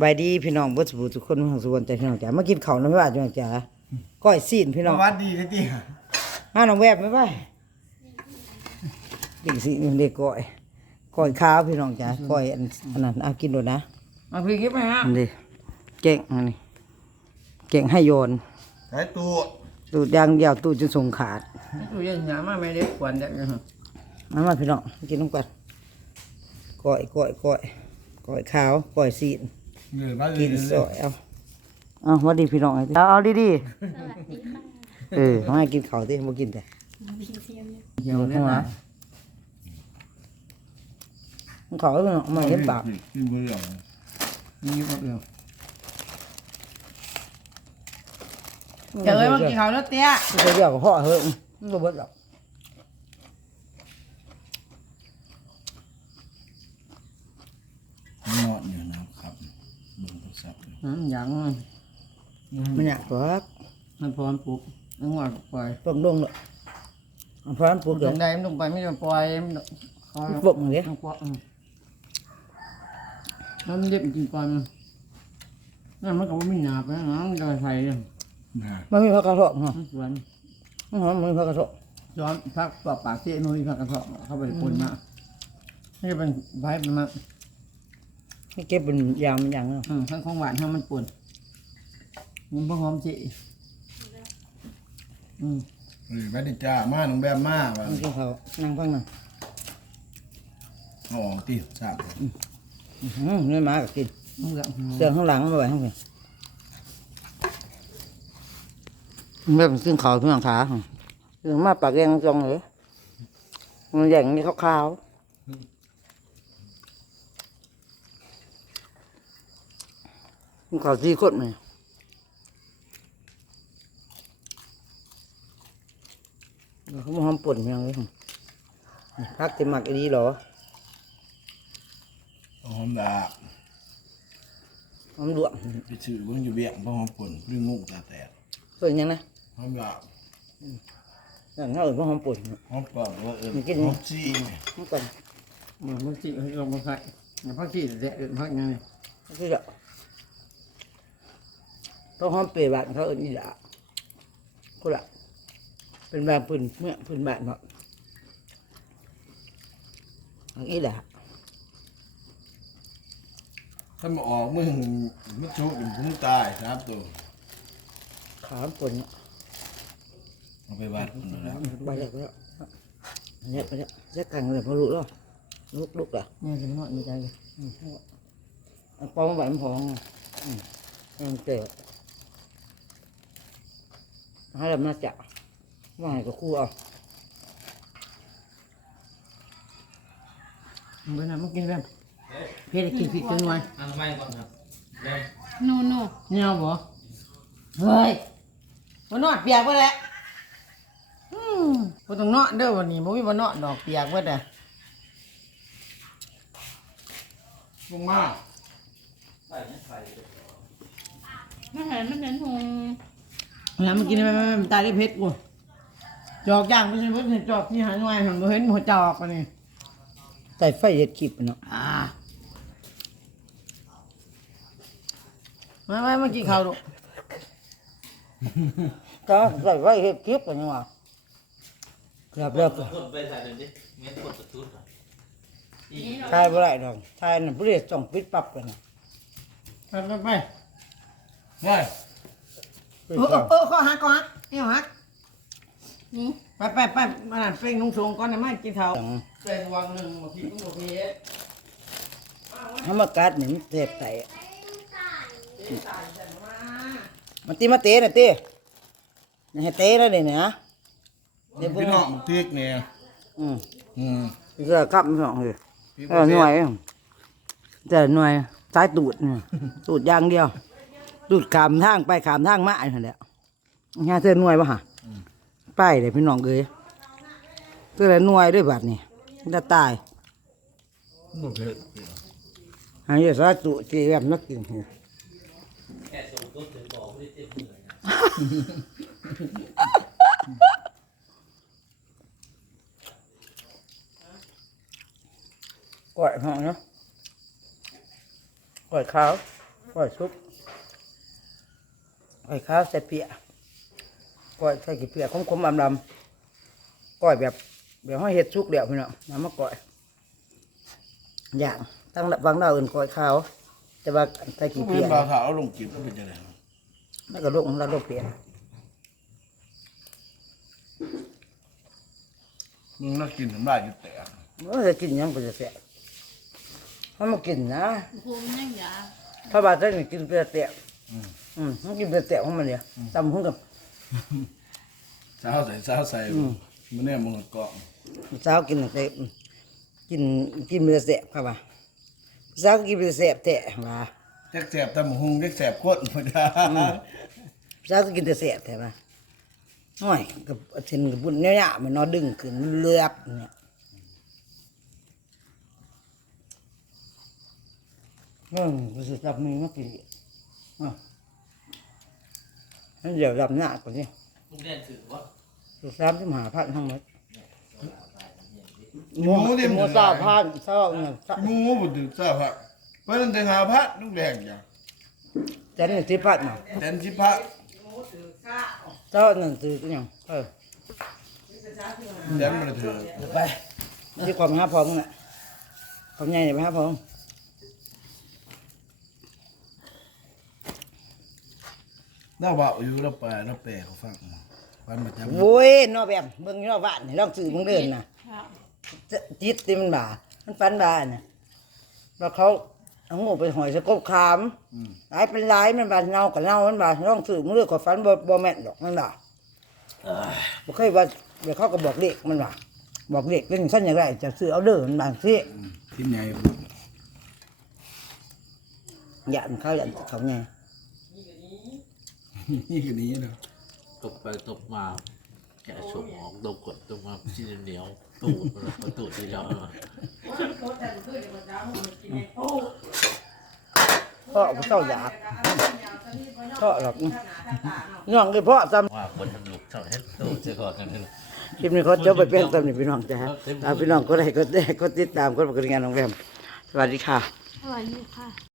บายดีพี่น้องเบ่สบู่ทุกคนทางสวนแต่พี่น้องจ๋ามากินข้าวน้ำว่าจังจ๋าก้อยซีนพี่สน้องวัสดีนะที่มาน้องแวบไหมไปดิ่งสิเด็กก้อยก้อยข้าวพี่น้องจ๋าก้อยอันอันนั้นเอากินดูนะมาพี่คลิปไหมฮะอันนี้เก่งอันนี้เก่งให้โยนสายตัวตูดยางเดียวตูดจนส่งขาดตู้เย็นหยามาไม่ได้กวนเด็กนะฮะมามาพี่น้องกินน้ำกันก้อยก้อยก้อยก้อยข้าวก้อยซีน เหนื่อยมากเลกิยนสวยเอาเอาวัดดีพี่น้องเอาเอาดีดีๆเออเขาให้กินข้าวที่มากินแต่เหี่ยวเนี่ยนะมันขอให้มันออกมาเห็นปากกินเบื่อมีหมดเลยเดี๋ยวเอ้ยมากินข้าวแล้วเตี้ยมันจะเรียกว่าพ่อเฮ้ยมันก็เบิดหรอก นอนอยู่นะครับ เบิ่งโทรศัพท์อยู่อืมอย่างมันอยากปลักมันพร้อมปลุกน้องว่าปล่อยปลงดงเลยเอาพร้อมปลูกตเดี๋รยวงใดมันลงไปไม่ต้องปล่อยมันคอยปลูกอย่างนี้ต้องปล่อยอืมแล้วมันเด็บกินก่อนนั่นมันก็ไม่หนาไปนะมันจะใส่เลยนะมันมีผักกระเทาะเหรอมันสวนมันหอมมันมีผักกระเทาะย้อนพักปอบปากเสี้ยนุ่ยพักกระเทาะเข้าไปคนมาไม่ใช่เป็นใบเป็นมา ให้เก็บเป็นยามเป็นอย่างเนาะอืมทั้งของหวานทั้งมันป่นมันพอหอมจีอืมหรือแม่ดิจ้ามาน้องแบมมาว่ามันกินข้าวนั่งฟังนั่งเอาออกตีทราบอื้อหือเนื้อหมาก็กินมันก็เสื้อข้างหลังมาไว้ข้างในเมื่อมันขึ้นเขาเพื่อนขาเรื่องมาปากแดงจองเลยมันอย่างนี้ขาวๆ มันเขาซีคนไหมเขามาหอมป่นเพียงเลยพักเต็มหมักอีดีเหรอเอาหอมดาบหอมดวงไปซื้อเบิ่งอยู่เบี้ยงเพราะหอมป่นเรื่องงูตาแตกส่วนยังนะหอมดาบอย่างนั้นเออหอมป่นหอมปอดว่าเออมันกินหอมจีมันก่อนมันพักจีลงมาใส่อย่าพักจีแต่อื่นพักยังไงคือจะ ต้องหอมเปรย์บานเขาเอิ้นอีหละก็ละเป็นแบบพื้นเมื่อพื้นบ้านเนาะอันนี้แหละถ้ามาออกมึงไม่ชุกมึงตายครับตัวขามปนเนาะเอาไปวัดพุ่นแล้วใบแรกแล้วอันนี้ไปแล้วจะกังเลยพอรู้แล้วลุกลุกละเนี่ยจะนอนมีใจเลยเอาปองใบมันพองอืมให้มันเตะ ให้เรามาจับว่าให้กับคู่เอามันเป็นอะไรมันกินแบบเพื่อกินผิดกันไว้ทำไมก่อนครับเริ่มโนโนเนี่ยบ่เฮ้ยมันนอนเปียกไปแหละอืมบ่ต้องนอนเด้อวันนี้บ่มีบ่นอนดอกเปียกเบิดอะลงมา ไม่เห็นไม่เห็นหง แล้วมันกินไปไปตายได้เพชรกูจอกย่างไม่ใช่เพิ่นจอกที่หาหน่วยมันบ่เห็นหัวจอกอันนี้ใส่ไฟเด็ดขีบเนาะอ่ามามามากินข้าวลูกก็ใส่ไฟเห็ดขีบกันยังวะครับเลิกกดไปใส่เลยดิเงี้ยกดตุ๊ดๆอะทายบ่ได้ดอกทายน่ะผู้เรียต้องปิดปั๊บกันนะไปไปไป ได้ปิดเออเออข้อหักข้อหักเอวหักนี่ไปไปไปมาหนันเป้งนุ่งสูงก่อนนะไม่กินข้าเป้งวางหนึ่งบางทีก็โอเคธรรมกัดหนี่มันเทบไตมันตีมาเตะน่ะเตะนี่ให้เตะแล้วเนี่ยนะเดี๋ยวพี่น้องมันพริกเนี่ยอืมอืมเสือกับมันสองเลยเออหน่วยแต่หน่วยสายตูดนี่ตูดยางเดียว ตูดขามทางไปขามทางมาอันนั้นแหละงานเธอหน่วยปะฮะไปเลยพี่น้องเอ้ยเธอเลยหน่วยด้วยบัดนี่จะตายบ่เผ็ดอันนี้สายตูดที่แบบนักกินเนี่ยแค่ส่งตุ๊ดถึงบอกไม่ได้เจ็บเหอยนะก่อยหอเนาะก่อยขาวก้อยซุป ก้อยข้าวใส่เปียก้อยใส่กี่เปียคมคมๆลำลำก้อยแบบแบบห้อยเห็ดซุกเดียวพี่น้องน้ำมะก้อย อย่างตั้งระวังเราอื่นก้อยขาวแต่ว่าใส่กี่เพื่เปีอนยบ่าวสาวเอาลงกินก็เป็นจังได๋แล้วก็ลงแล้วลงเปียมึงน่ากินทำได้อยู่แต่เมื่อจะกินหยังก็จะเสียถ้ามากินนะภูมิยังยาถ้าบาดได้กินเปียเตะอืมมันกินเปียเตะของมันเนี่ยจำหุ้งกับสาวใส่สาวใส่มันเนี่ยมึงเกาะสาวกินแต่กินกินเปียเตะครับว่าสาวกินเปียเตะเตะว่าจักแสบตำหุงจักแสบโคตรบ่ได้สาวก็กินแต่เตะแต่ว่าน้อยกับเทนกับบุญเนี่ยๆมันนอดึงขึ้นเลือบเนี่ยอืมรู้สึกจับมือมากินอีกอะ นั่นเดี๋ยวรับหน้าก่อนนี่ลุงแดนถือว่าลูกสามที่มหาพันทั้งหมดหมูดิหมูสาพันเศร้าเนี่ยหมูบ่ถึงทราบครับเพิ่นได้หาพระลูกแดงจ้ะจันนี่ที่พันมาแทนสิพระเจ้านั่นคืออหยังเออแทนบ่ได้ถือไปที่ความห้าพองน่ะความใหญ่เนี่ยไปห้าพอง น่าว่าอยู่แล้วแปลแล้วแปลเขาฟังฟันประจำโว้ยนอแบบเบิ่งนอบ้านนี่ลองซื้อมึงเดินน่ะค่ะจะจิตติมันบ่ามันฟันบ่าน่ะแล้วเขาเอางูไปหอยสะกบขามอืมหลายเป็นหลายมันบาดเน่ากับเน่ามันบาดลองซื้อมึงเลือกขอฟันบ่บ่แม่นดอกมันบ่าบ่เคยว่าเดี๋ยวเขาก็บอกเด็กมันบ่าบอกเด็กเป็นสั้นอย่างไรจะซื้อเอาเด้อมันบางสิทิ้นใหญ่ยันเขายันเขาไง นี่ก็นี้เนาะตบไปตบมาแกะชมออกดมกดตบมาชิ้นเหนียวตูดมันตูดที่เราพ่อผู้เจ้าอยากพ่อหรอกน้องคือพ่อจว่าคนทำลูกเท่านั้นตูดจะก่อนกันเลยำคลิปนี้เขาจะไปเป็นตำหนิพี่น้องจ้ะเอาพี่น้องก็ได้ก็ได้ก็ติดตามก็ปฏิงานน้องแรมสวัสดีค่ะสวัสดีค่ะ